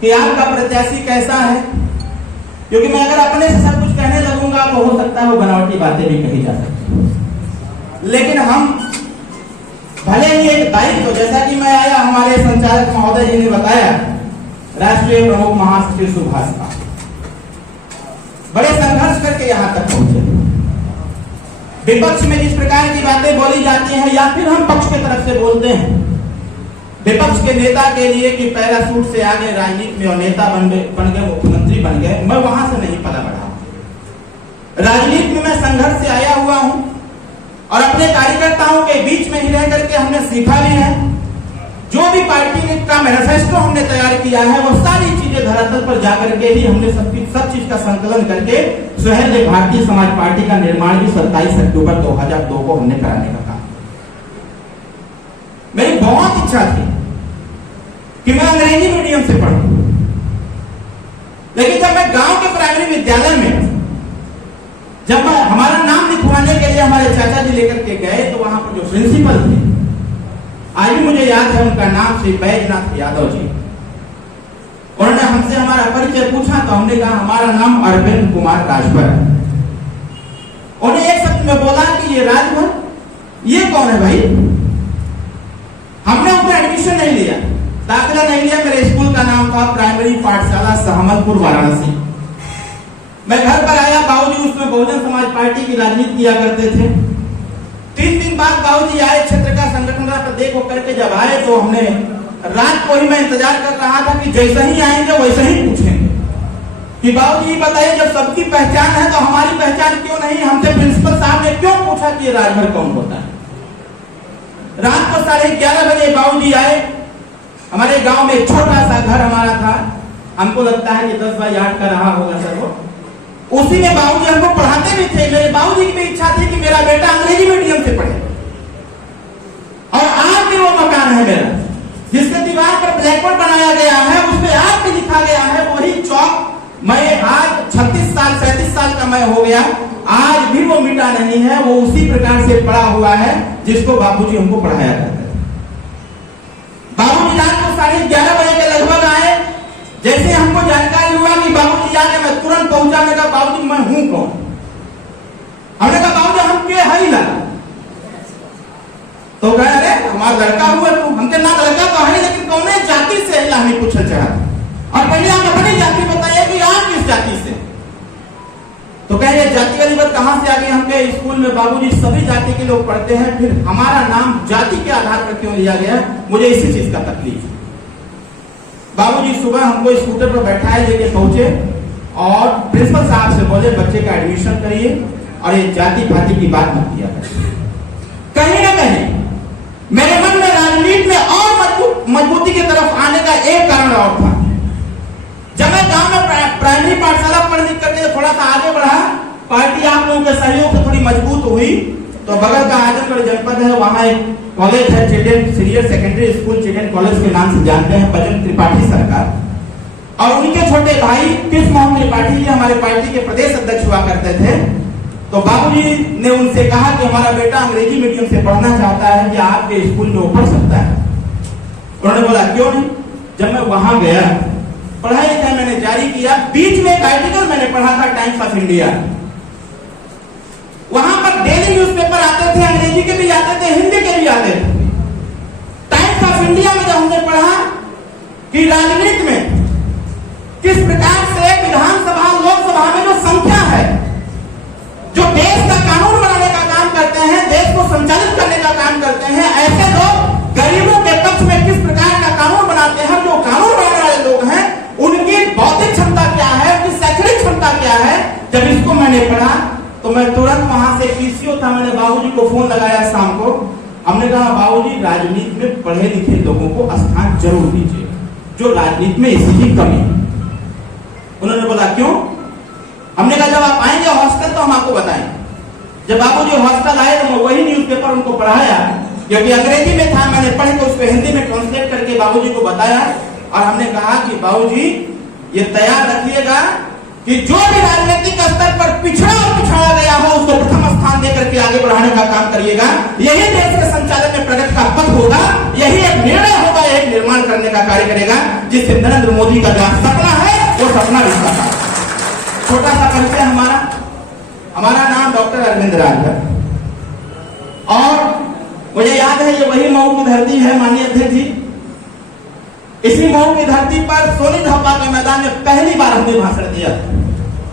कि आपका प्रत्याशी कैसा है, क्योंकि मैं अगर अपने से सब कुछ कहने लगूंगा तो हो सकता है वो बनावटी बातें भी कही जा सकती। लेकिन हम भले ही एक दायित्व, जैसा कि मैं आया, हमारे संचालक महोदय जी ने बताया, राष्ट्रीय प्रमुख महासचिव सुभाष का बड़े संघर्ष करके यहां तक पहुंचे। विपक्ष में जिस प्रकार की बातें बोली जाती हैं या फिर हम पक्ष की तरफ से बोलते हैं विपक्ष के नेता के लिए कि पैराशूट से आगे राजनीति में और नेता बन गए, मुख्यमंत्री बन गए, मैं वहां से नहीं पला बढ़ा। राजनीति में मैं संघर्ष से आया हुआ हूं और अपने कार्यकर्ताओं के बीच में ही रह करके हमने सीखा भी है। जो भी पार्टी का मैनिफेस्टो हमने तैयार किया है वो सारी चीजें धरातल पर जाकर के ही हमने सब चीज का संकलन करके सुहेलदेव भारतीय समाज पार्टी का निर्माण भी 27 अक्टूबर 2002 को हमने कराने का काम। मेरी बहुत इच्छा थी कि मैं अंग्रेजी मीडियम से पढ़ूं, लेकिन जब मैं गांव के प्राइमरी विद्यालय में जब मैं हमारा नाम लिखवाने के लिए हमारे चाचा जी लेकर के गए तो वहां पर जो प्रिंसिपल थे, आज भी मुझे याद है उनका नाम श्री बैजनाथ यादव जी, उन्होंने हमसे हमारा परिचय पूछा तो हमने कहा हमारा नाम अरविंद कुमार राजभर है। उन्हें एक शब्द में बोला कि ये राजभर, ये कौन है भाई? हमने उसमें एडमिशन नहीं लिया, दाखिला नहीं लिया। मेरे स्कूल का नाम था प्राइमरी पाठशाला सहमदपुर वाराणसी। मैं घर पर आया, बाबूजी उसमें बहुजन समाज पार्टी की राजनीति किया करते थे। 3 दिन बाद बाबूजी आए, क्षेत्र का संगठन पर देख करके जब आए तो हमने रात को ही मैं इंतजार कर रहा था कि जैसे ही आएंगे वैसे ही पूछेंगे कि बाबूजी बताइए जब सबकी पहचान है तो हमारी पहचान क्यों नहीं? हमसे प्रिंसिपल साहब ने क्यों पूछा कि राजभर कौन होता है? रात को 11:30 बजे बाबूजी आए। हमारे गांव में एक छोटा सा घर हमारा था, हमको लगता है कि 10 बाई 8 का रहा होगा सर वो। उसी में बाबूजी हमको पढ़ाते भी थे। मेरे बाबूजी की भी इच्छा थी कि मेरा बेटा अंग्रेजी मीडियम से पढ़े और आज भी वो मकान है मेरा, जिसके दीवार पर ब्लैकबोर्ड बनाया गया है, उसमें आज भी लिखा गया है वही चौक। मैं आज 37 साल का मैं हो गया, आज भी वो मिटा नहीं है, वो उसी प्रकार से पड़ा हुआ है जिसको बाबूजी हमको पढ़ाया करते थे। बाबूजी रात को 11:30 बजे के लगभग आए। जैसे हमको जानकारी हुआ कि बाबूजी आ गए, मैं तुरंत पहुंचा। मैं कहा बाबूजी मैं हूं कौन? हमने कहा बाबूजी हम के है ही लगा। तो कहे अरे हमारा लड़का हुआ तू। हमके ना लड़का तो है, लेकिन कौन जाति से है हमें पूछना चाहा। और पहले आप अपनी जाति बताइए कि आप किस जाति से? तो कहे जाति वाली बात कहां से आ गई? हमके स्कूल में बाबूजी सभी जाति के लोग पढ़ते हैं, फिर हमारा नाम जाति के आधार पर क्यों लिया गया? मुझे इसी चीज का तकलीफ। बाबूजी सुबह हमको स्कूटर पर बैठाए, लेके पहुंचे और प्रिंसिपल साहब से बोले बच्चे का एडमिशन करिए और ये जाति पाति की बात मत किया करिए। कहीं ना कहीं मेरे मन में राजनीति में और मजबूती की तरफ आने का एक कारण और था। जब मैं गांव में प्राइमरी पाठशाला पढ़ लिख करके थोड़ा सा आगे बढ़ा, पार्टी आप लोगों के सहयोग से थोड़ी मजबूत हुई, तो बगल का आजमगढ़ जनपद है, वहां एक कॉलेज है, children senior secondary school children college के नाम से जानते हैं बजन त्रिपाठी सरकार, और उनके छोटे भाई कृष्ण मोहन त्रिपाठी जी हमारे पार्टी के प्रदेश अध्यक्ष हुआ करते थे। तो बाबूजी ने उनसे कहा कि हमारा बेटा अंग्रेजी मीडियम से पढ़ना चाहता है, कि आपके स्कूल में वो पढ़ सकता है? उन्होंने बोला क्यों नहीं। जब मैं वहां गया, पढ़ाई लिखाई मैंने जारी किया, बीच में एक आर्टिकल मैंने पढ़ा था टाइम्स ऑफ इंडिया। वहां पर डेली न्यूज़पेपर आते थे, अंग्रेजी के भी आते थे, हिंदी के भी आते थे। टाइम्स ऑफ इंडिया में जब हमने पढ़ा कि राजनीति में किस प्रकार से विधानसभा लोकसभा में जो संख्या है, जो देश का कानून बनाने का काम करते हैं, देश को संचालित करने का काम करते हैं, ऐसे लोग गरीबों के पक्ष में किस प्रकार का कानून बनाते हैं। जो कानून बनाने वाले लोग हैं उनकी बौद्धिक क्षमता क्या है, उनकी शैक्षणिक क्षमता क्या है। जब इसको मैंने पढ़ा तो मैं तुरंत वहां से पीसीओ था, मैंने बाबूजी को फोन लगाया शाम को। हमने कहा बाबूजी राजनीति में पढ़े लिखे लोगों को स्थान जरूर दीजिए, जो राजनीति में इसकी कमी है। उन्होंने बोला क्यों? हमने कहा जब आप आएंगे हॉस्टल तो हम आपको बताएंगे। जब बाबूजी हॉस्टल आए तो मैं वही न्यूज़पेपर उनको पढ़ाया, क्योंकि अंग्रेजी में था, मैंने पढ़ के उसको हिंदी में ट्रांसलेट करके बाबूजी को बताया। और हमने कहा कि बाबूजी ये तैयार रखिएगा कि जो भी राजनीतिक स्तर पर पिछड़ा और पिछड़ा गया हो उसको प्रथम स्थान देकर के आगे बढ़ाने का काम करिएगा। यही देश के संचालन में प्रगति का पथ होगा, यही एक निर्णय होगा, एक निर्माण करने का कार्य करेगा, जिससे नरेंद्र मोदी का जो सपना है वो सपना भी साकार। छोटा सा परिचय हमारा नाम डॉक्टर अरविंद राज है और मुझे याद है ये वही मऊ की धरती है माननीय अध्यक्ष जी। इसी मऊ की धरती पर सोनी धापा के मैदान में पहली बार हमने भाषण दिया था,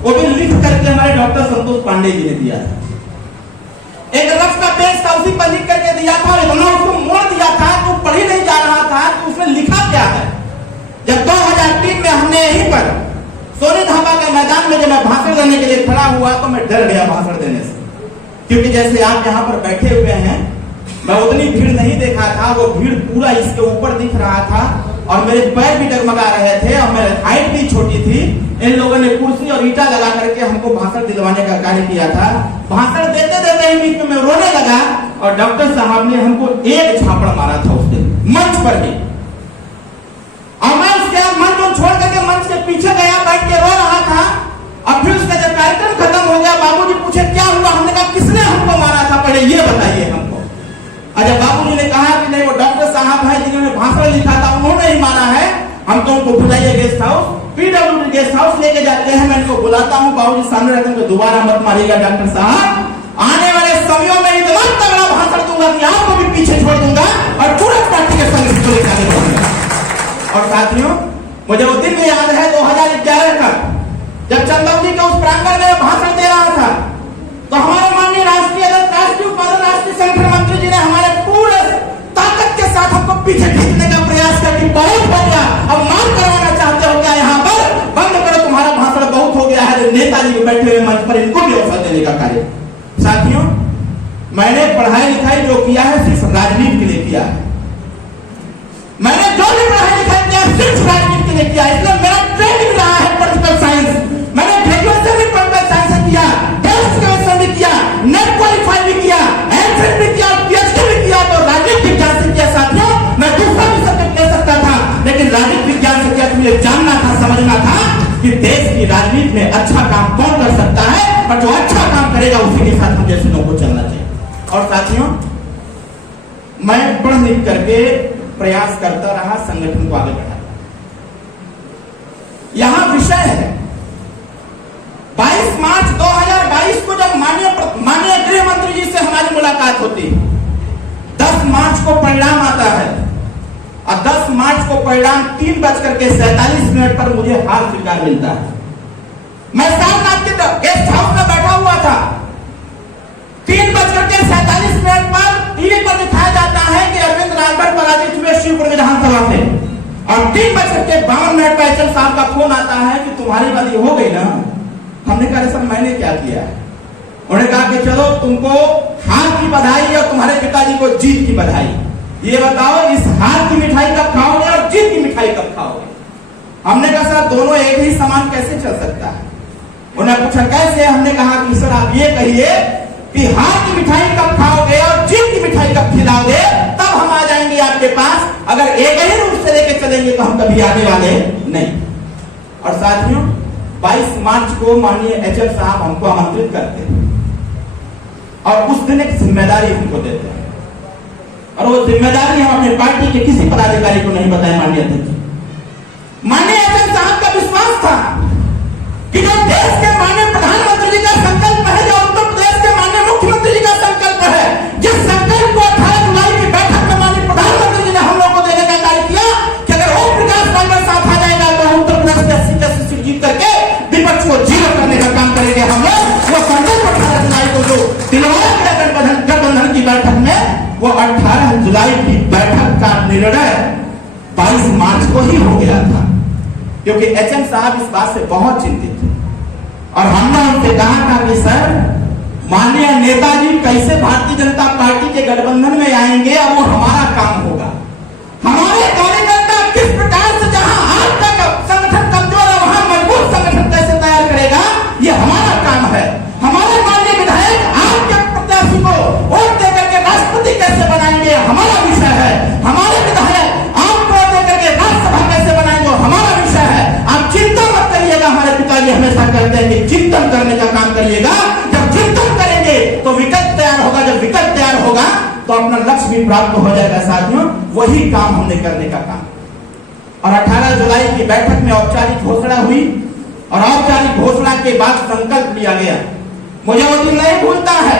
वो भी लिख करके हमारे डॉक्टर संतोष पांडे जी ने दिया था। एक रफ का पेज था, उसी पर लिख करके दिया था और इतना उसको मोड़ दिया था तो पढ़ ही नहीं जा रहा था कि उसमें लिखा क्या है। जब 2003 में हमने यहीं पर सोनी धापा के मैदान में जब मैं भाषण देने के लिए खड़ा हुआ तो मैं डर गया भाषण देने से, क्योंकि जैसे आप यहाँ पर बैठे हुए हैं मैं उतनी भीड़ नहीं देखा था, वो भीड़ पूरा इसके ऊपर दिख रहा था और मेरे पैर भी डगमगा रहे थे और मेरी हाइट भी छोटी थी। इन लोगों ने कुर्सी और ईटा लगा करके हमको भाषण दिलवाने का कार्य किया था। भाषण देते देते ही बीच में मैं रोने लगा और डॉक्टर साहब ने हमको एक झापड़ मारा था उस दिन मंच पर ही, और मैं उसके मंच को छोड़ करके मंच के पीछे गया, बैठ के रो रहा था। और फिर उसका जब कार्यक्रम खत्म हो गया बाबूजी पूछे क्या हुआ, हमने कहा किसने हमको मारा था पहले ये बताइए हमको। जब बाबूजी ने कहा कि नहीं वो डॉक्टर साहब है जिन्होंने भाषण लिखा था उन्होंने ही मारा है, हम तो उनको बुलाइए guest house, PWD guest house लेके जाते हैं, मैं इनको बुलाता हूँ, बाबूजी सामने रहते हैं, दोबारा मत मारिएगा डॉक्टर साहब, आने वाले समयों में इतना तगड़ा भाषण दूंगा कि आपको भी पीछे छोड़ दूंगा और पूरा पार्टी के संग आगे बढ़ूंगा। और साथियों मुझे वो दिन भी याद है 2011 का जब चंदौली के उस प्रांगण में भाषण दे रहा था तो हमारे माननीय राष्ट्रीय अध्यक्ष, राष्ट्रीय उपाध्यक्ष, राष्ट्रीय संगठन मंत्री जी ने हमारे पूरे ताकत के साथ हमको पीछे खींचने का प्रयास किया कि बहुत हो गया, अब मान करवाना चाहते हो क्या यहाँ पर, बंद करो तुम्हारा भाषण बहुत हो गया है। नेताजी बैठे हुए मंच पर इनको भी अवसर देने का कार्य। साथियों मैंने पढ़ाई लिखाई जो किया है सिर्फ राजनीति के लिए किया है, मैंने जो भी पढ़ाई लिखाई किया सिर्फ राजनीति के लिए किया, इसलिए मेरा ट्रेनिंग रहा है पॉलिटिकल साइंस। मैंने ग्रेजुएशन भी पॉलिटिकल साइंस से किया, भी किया, नेट क्वालिफाई भी किया, एमफिल भी किया, पीएचडी भी किया, तो राजनीतिक विज्ञान से किया। साथियों मैं दूसरा भी सब्जेक्ट ले सकता था लेकिन राजनीतिक विज्ञान से किया, मुझे जानना था, समझना था कि देश की राजनीति में अच्छा काम कौन कर सकता है और जो अच्छा काम करेगा उसी के साथ हम जैसे लोगों को चलना चाहिए। और साथियों मैं पढ़ लिख करके प्रयास करता रहा, संगठन को आगे बढ़ाया। यहां विषय है 22 मार्च 2022 को जब माननीय गृह मंत्री जी से हमारी मुलाकात होती है, 10 मार्च को परिणाम आता है और 10 मार्च को परिणाम 3:47 पर मुझे हार स्वीकार मिलता है। मैं सारनाथ के गेस्ट हाउस में बैठा हुआ था, 3:47 पर टीवी पर दिखाया जाता है कि अरविंद राजभर पराजित हुए शिवपुर विधानसभा से, और 3:52 पर एचएम साहब का फोन आता है कि तुम्हारी बात हो गई ना। हमने कहा सर मैंने क्या किया है? उन्होंने कहा कि चलो तुमको हार की बधाई और तुम्हारे पिताजी को जीत की बधाई। ये बताओ इस हार की मिठाई कब खाओगे और जीत की मिठाई कब खाओगे? हमने कहा सर दोनों एक ही समान कैसे चल सकता है? उन्होंने पूछा कैसे? हमने कहा कि सर आप ये कहिए कि हार की मिठाई कब खाओगे और जीत की मिठाई कब खिलाओगे, तब हम आ जाएंगे आपके पास। अगर एक ही रूप से लेके चलेंगे तो हम कभी आने वाले नहीं। और साथियों 22 मार्च को माननीय एचएम साहब हमको आमंत्रित करते हैं और उस दिन एक जिम्मेदारी हमको देते हैं, और वो जिम्मेदारी हम अपने पार्टी के किसी पदाधिकारी को नहीं बताए। माननीय अध्यक्ष, माननीय एचएम साहब का विश्वास था कि जो देश के माननीय प्रधानमंत्री जी का संकल्प है, जो उत्तर प्रदेश के माननीय मुख्यमंत्री जी का संकल्प है, जिस संकल्प को 18 जुलाई की बैठक में माननीय प्रधानमंत्री जी ने हम लोग को देने का कार्य किया कि अगर ओम प्रकाश कांग्रेस साथ आ जाएगा तो उत्तर प्रदेश के 80 सीट जीत करके विपक्ष को जीरो करने का काम करेंगे हम लोग। वो संकल्प 18 जुलाई को जो दिलवाया गया गठबंधन की बैठक में, वो 18 जुलाई की बैठक का निर्णय 22 मार्च को ही हो गया था, क्योंकि एचएम साहब इस बात से बहुत चिंतित थे। और हमने उनसे कहा था कि सर माननीय नेताजी कैसे भारतीय जनता पार्टी के गठबंधन में आएंगे और वो हमारा काम होगा। हमारे कार्यकर्ता किस प्रकार से जहां आज तक संगठन कमजोर है वहां मजबूत संगठन कैसे तैयार करेगा, ये हमारा काम है। हमारे माननीय विधायक आपके प्रत्याशी को वोट देकर के राष्ट्रपति कैसे बनाएंगे, हमारा विषय है। हमारे विधायक आपको वोट देकर के राज्यसभा कैसे बनाएंगे, हमारा विषय है। आप चिंता मत करिएगा, हमारे पिताजी हमेशा अपना लक्ष्य भी प्राप्त हो जाएगा साथियों। वही काम हमने करने का काम। और 18 जुलाई की बैठक में औपचारिक घोषणा हुई और औपचारिक घोषणा के बाद संकल्प लिया गया। मुझे वो दिन नहीं भूलता है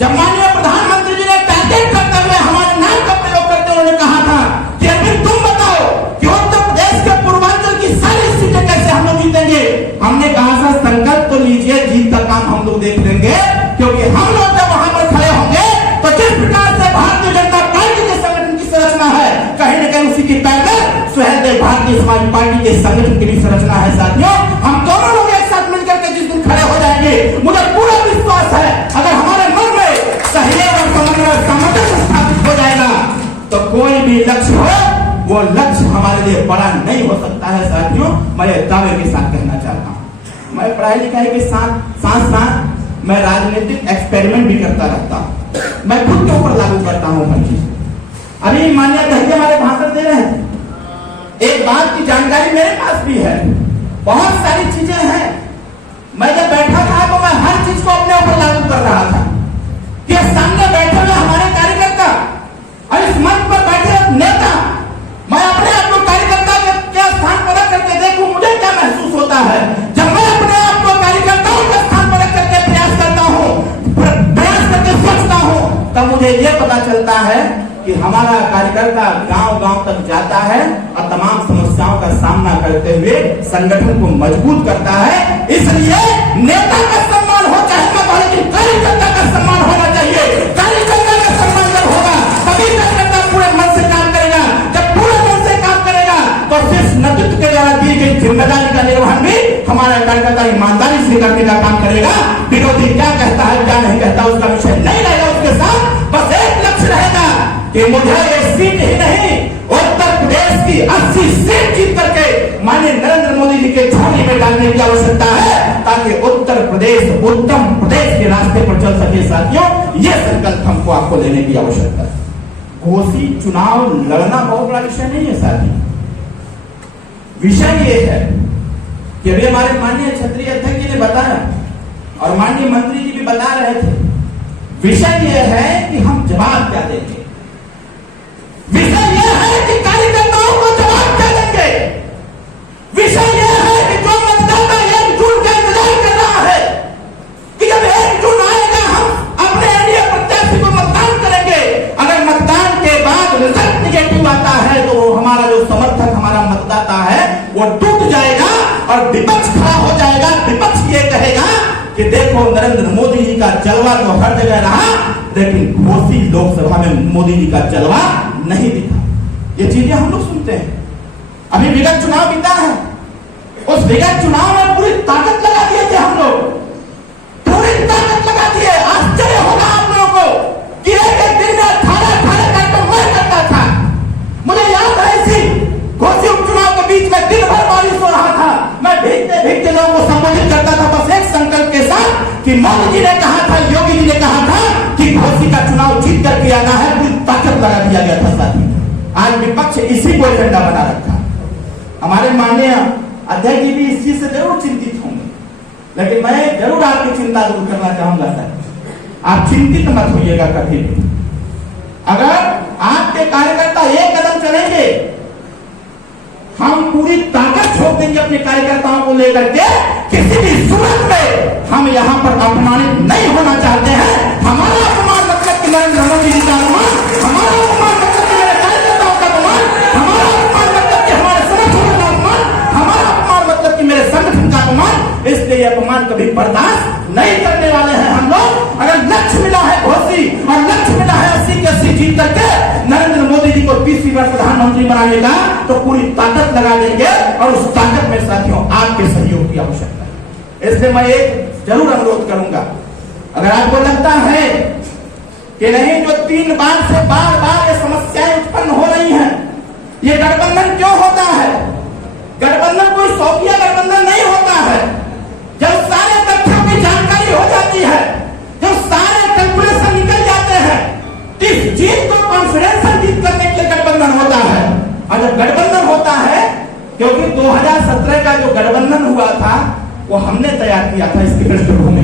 जब माननीय प्रधानमंत्री जी ने टारगेट करते हुए हमारे नाम का प्रयोग करते हुए उन्होंने कहा था कि अभी तुम बताओ कि उत्तर प्रदेश के पूर्वांचल की सारी सीटें कैसे हम लोग जीतेंगे। हमने कहा था संकल्प तो लीजिए, जीत का काम हम लोग देख लेंगे, क्योंकि हम लोग जब वहां पर खड़े होंगे तो जिस प्रकार से भारतीय जनता पार्टी के संगठन की संरचना है, कहीं न कहीं उसी की पैरल सुहेलदेव भारतीय समाज पार्टी के संगठन की भी संरचना है साथियों। हम दोनों लोग एक साथ मिलकर के जिस दिन खड़े हो जाएंगे, मुझे पूरा विश्वास है अगर हमारे मन में सहयोग और समन्वय और सामंजस्य स्थापित हो जाएगा तो कोई भी लक्ष्य हो वो लक्ष्य हमारे लिए बड़ा नहीं हो सकता है साथियों। मैं दावे के साथ कहना चाहता हूँ, मैं पढ़ाई लिखाई के साथ साथ मैं राजनीतिक एक्सपेरिमेंट भी करता रहता हूँ। मैं खुद के ऊपर लागू करता हूँ हर चीज। अभी माननीय अध्यक्ष हमारे भाषण दे रहे हैं, एक बात की जानकारी मेरे पास भी है, बहुत सारी चीजें हैं। मैं जब बैठा था तो मैं हर चीज को अपने ऊपर लागू कर रहा था कि सामने बैठे हुए हमारे कार्यकर्ता और इस मंच पर बैठे नेता, मैं अपने आप को कार्यकर्ता के स्थान पर रख करके देखूं मुझे क्या महसूस होता है। जब मैं अपने आप को कार्यकर्ताओं के स्थान पर रख करके प्रयास करता हूं, प्रयास करके सोचता हूं, तब मुझे यह पता चलता है कि हमारा कार्यकर्ता गांव-गांव तक जाता है और तमाम समस्याओं का सामना करते हुए संगठन को मजबूत करता है। इसलिए नेता का सम्मान हो चाहे मत हो, लेकिन कार्यकर्ता का सम्मान होना चाहिए। कार्यकर्ता का सम्मान जब होगा तभी कार्यकर्ता पूरे मन से काम करेगा। जब पूरे मन से काम करेगा तो सिर्फ नेतृत्व के द्वारा दी गई जिम्मेदारी का निर्वहन भी हमारा कार्यकर्ता ईमानदारी से करने का काम करेगा। विरोधी क्या कहता है क्या नहीं कहता उसका विषय नहीं रहेगा, उसके साथ बस एक लक्ष्य रहेगा कि मुझे ये सीट ही नहीं उत्तर प्रदेश की 80 सीट जीत करके माननीय नरेंद्र मोदी जी के झोली में डालने की आवश्यकता है, ताकि उत्तर प्रदेश उत्तम प्रदेश के रास्ते पर चल सके साथियों। ये संकल्प हमको आपको लेने की आवश्यकता है। घोषी चुनाव लड़ना बहुत बड़ा विषय नहीं है साथियों। विषय ये है कि अभी हमारे माननीय क्षेत्रीय अध्यक्ष जी ने बताया और माननीय मंत्री जी भी बता रहे थे, विषय ये है कि हम जवाब क्या देंगे। विषय यह है कि कार्यकर्ताओं को जवाब क्या देंगे। विषय यह है कि जो मतदाता 1 जून का इंतजार कर रहा है कि जब 1 जून आएगा हम अपने एनडीए प्रत्याशी को मतदान करेंगे। अगर मतदान के बाद रिजल्ट निगेटिव आता है तो हमारा जो समर्थक हमारा मतदाता है वो टूट जाएगा और विपक्ष खड़ा हो जाएगा। विपक्ष ये कहेगा कि देखो नरेंद्र मोदी जी का जलवा तो हर जगह रहा, लेकिन घोषी लोकसभा में मोदी जी का जलवा नहीं दिखा। ये चीजें हम लोग सुनते हैं। अभी विगत चुनाव बीता है, उस विगत चुनाव में पूरी ताकत लगा दिए थे हम लोग, पूरी ताकत लगा दिए। आश्चर्य होगा आप लोगों को कि एक दिन में 18 कार्यक्रम मैं करता था। मुझे याद है इसी घोषी उपचुनाव के बीच में दिन भर बारिश हो रहा था, मैं भीगते भीगते लोगों को संबोधित करता था बस एक संकल्प के साथ कि मोदी जी ने कहा था, योगी जी ने कहा था कि घोषी का चुनाव जीत करके आना है। पूरी ताकत लगा दिया गया था साथी। आज विपक्ष इसी को एजेंडा बना रखा। हमारे माननीय अध्यक्ष जी भी इस चीज से जरूर चिंतित होंगे, लेकिन मैं जरूर आपकी चिंता दूर करना चाहूंगा सर। आप चिंतित मत होइएगा कभी भी। अगर आपके कार्यकर्ता एक कदम चलेंगे, हम पूरी ताकत छोड़ देंगे अपने कार्यकर्ताओं को लेकर के। किसी भी सूरत में हम यहाँ पर अपमानित नहीं होना चाहते हैं। हमारा अपमान मतलब कि नरेंद्र मोदी जी का अपमान, हमारा अपमान मतलब कि मेरे कार्यकर्ताओं का अपमान, हमारा अपमान मतलब कि हमारे समर्थकों का अपमान, हमारा अपमान मतलब कि मेरे संगठन का अपमान। इसलिए अपमान कभी बर्दाश्त नहीं करने वाले हैं हम लोग। अगर लक्ष्य मिला है घोषी और लक्ष्य मिला है 80 की 80 जीत करके नरेंद्र मोदी जी को 20वीं बार प्रधानमंत्री बनाने का, तो पूरी ताकत लगा देंगे और उस ताकत में साथियों आपके सहयोग की आवश्यकता है। इसलिए मैं एक जरूर अनुरोध करूंगा, अगर आपको लगता है कि नहीं जो 3 बार से बार ये समस्याएं उत्पन्न हो रही हैं, ये गठबंधन क्यों होता है। गठबंधन कोई शौकिया गठबंधन नहीं होता है। जब सारे तथ्यों की जानकारी हो जाती है, जब सारे कैलकुलेशन निकल जाते हैं, इस जीत को कॉन्फिडेंशियल जीत करने के लिए गठबंधन होता है। और जब गठबंधन होता है, क्योंकि 2017 का जो गठबंधन हुआ था वो हमने तैयार किया था, इसकी पृष्ठभूमि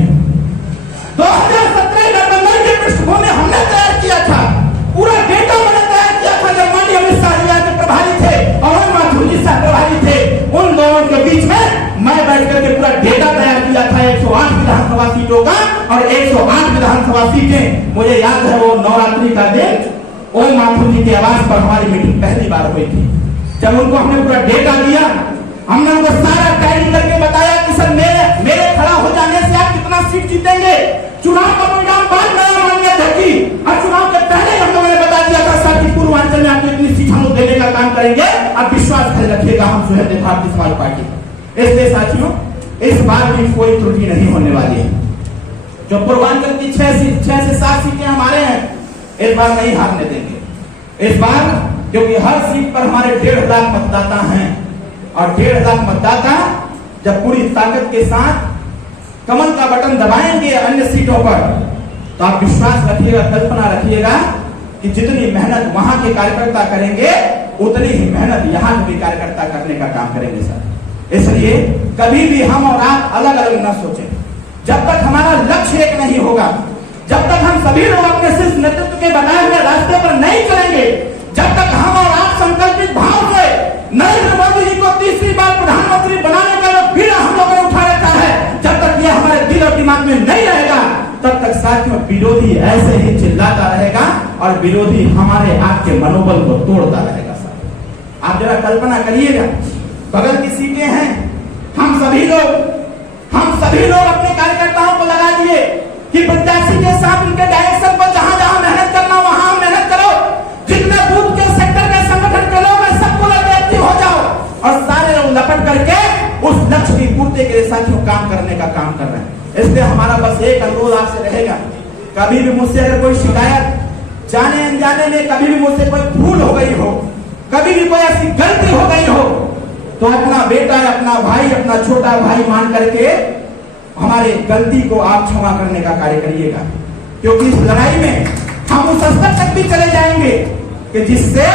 2017 गठबंधन की पृष्ठभूमि हमने तैयार किया था। पूरा डेटा मैंने तैयार किया था जब माननीय अमित शाह जी प्रभारी थे और माथुर जी साहब प्रभारी थे, उन दोनों के बीच में मैं बैठ करके पूरा डेटा तैयार किया था 108 विधानसभा सीटों का। और 108 विधानसभा सीटें मुझे याद है, वो नवरात्रि का दिन ओम माथुर जी के आवास पर हमारी मीटिंग पहली बार हुई थी। जब उनको हमने पूरा डेटा दिया, हमने उनको सारा टैली करके बताया कि सर मेरे खड़ा हो जाने से आप कितना सीट जीतेंगे। चुनाव का परिणाम बाद में मान्य था कि और चुनाव के पहले हम लोगों ने बता दिया था सर कि पूर्वांचल में आपको इतनी सीट हम लोग देने का काम करेंगे, आप विश्वास कर रखिएगा हम जो है भारतीय समाज पार्टी का। इसलिए साथियों, इस बार भी कोई त्रुटि नहीं होने वाली है। जो पूर्वांचल की 6 से 7 सीटें हमारे हैं, इस बार नहीं हारने देंगे। इस बार क्योंकि हर सीट पर हमारे 1.5 लाख मतदाता हैं और 1.5 लाख मतदाता जब पूरी ताकत के साथ कमल का बटन दबाएंगे अन्य सीटों पर, तो आप विश्वास रखिएगा, कल्पना रखिएगा कि जितनी मेहनत वहां के कार्यकर्ता करेंगे उतनी ही मेहनत यहाँ के भी कार्यकर्ता करने का काम करेंगे सर। इसलिए कभी भी हम और आप अलग अलग न सोचें। जब तक हमारा लक्ष्य एक नहीं होगा, जब तक हम सभी लोग अपने शीर्ष नेतृत्व के बनाए हुए रास्ते पर नहीं चलेंगे, जब तक हम और आप संकल्पित भाव से नरेंद्र मोदी जी को तीसरी बार प्रधानमंत्री बनाने का बीड़ा हम लोगों ने उठा रखा है, जब तक ये हमारे दिल और दिमाग में नहीं रहेगा, तब तक साथियों विरोधी ऐसे ही चिल्लाता रहेगा और विरोधी हमारे आपके मनोबल को तोड़ता रहेगा। सर आप जरा कल्पना करिएगा, बगल की सीटें हैं, हम सभी लोग अपने कार्यकर्ताओं को लगा दिए कि प्रत्याशी के साथ उनके डायरेक्शन पर जहां जहां मेहनत करना वहां मेहनत करो, जितने बूथ के सेक्टर के संगठन के लोग हैं सबको लेकर एक्टिव हो जाओ और सारे लोग लपट करके उस लक्ष्य की पूर्ति के लिए साथियों काम करने का काम कर रहे हैं। इसलिए हमारा बस एक अनुरोध आपसे रहेगा, कभी भी मुझसे अगर कोई शिकायत जाने अनजाने में कभी भी मुझसे कोई भूल हो गई हो, कभी भी कोई ऐसी गलती हो गई हो, तो अपना बेटा, अपना भाई, अपना छोटा भाई मान करके हमारे गलती को आप क्षमा करने का कार्य करिएगा। क्योंकि इस लड़ाई में हम उस स्तर तक भी चले जाएंगे कि जिससे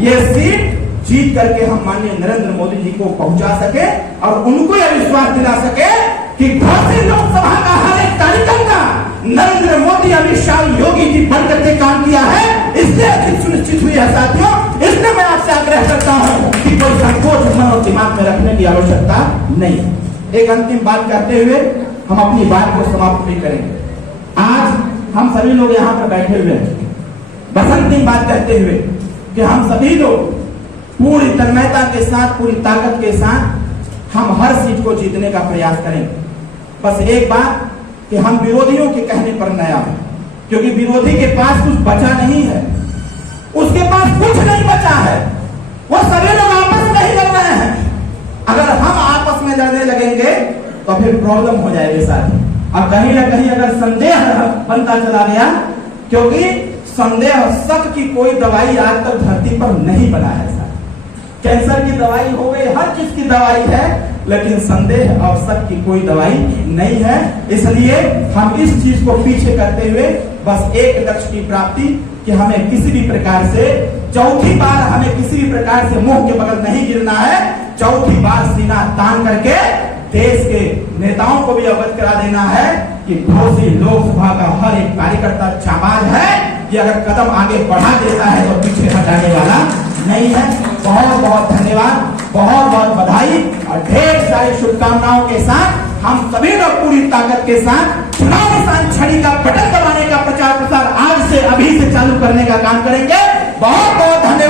ये सीट जीत करके हम माननीय नरेंद्र मोदी जी को पहुंचा सके और उनको यह विश्वास दिला सके कि घोषित लोकसभा का हर एक कार्यकर्ता नरेंद्र मोदी, अमित शाह, योगी जी बन करके काम किया है। इससे अधिक सुनिश्चित हुई है साथियों। इसलिए मैं आपसे आग्रह करता हूं कि कोई संकोच मन और दिमाग में रखने की आवश्यकता नहीं। एक अंतिम बात कहते हुए हम अपनी बात को समाप्त भी करेंगे। आज हम सभी लोग यहाँ पर बैठे हुए हैं, बस अंतिम बात कहते हुए कि हम सभी लोग पूरी तन्मयता के साथ, पूरी ताकत के साथ हम हर सीट को जीतने का प्रयास करेंगे। बस एक बात कि हम विरोधियों के कहने पर न आए, क्योंकि विरोधी के पास कुछ बचा नहीं है, उसके पास कुछ नहीं बचा है, वो सभी लोग आपस में ही लड़ रहे हैं। अगर हम आपस में लड़ने लगेंगे तो फिर प्रॉब्लम हो जाएगी साथी। अब कहीं ना कहीं अगर संदेह बनता चला गया, क्योंकि संदेह, शक की कोई दवाई आज तक धरती पर नहीं बना है साथी। कैंसर की दवाई हो गई, हर चीज की दवाई है, लेकिन संदेह और शक की कोई दवाई नहीं है। इसलिए हम इस चीज को पीछे करते हुए बस एक लक्ष्य की प्राप्ति कि हमें किसी भी प्रकार से चौथी बार हमें किसी भी प्रकार से मुंह के बगल नहीं गिरना है। चौथी बार सीना तान करके देश के नेताओं को भी अवगत करा देना है कि घोषित लोकसभा का हर एक कार्यकर्ता जाबाज है कि अगर कदम आगे बढ़ा देता है तो पीछे हटाने वाला नहीं है। बहुत बहुत धन्यवाद, बहुत बहुत बधाई और ढेर सारी शुभकामनाओं के साथ हम सभी लोग पूरी ताकत के साथ चुनाव निशान छड़ी का बटन दबाने का प्रचार प्रसार आज से अभी से चालू करने का काम करेंगे। बहुत बहुत धन्यवाद।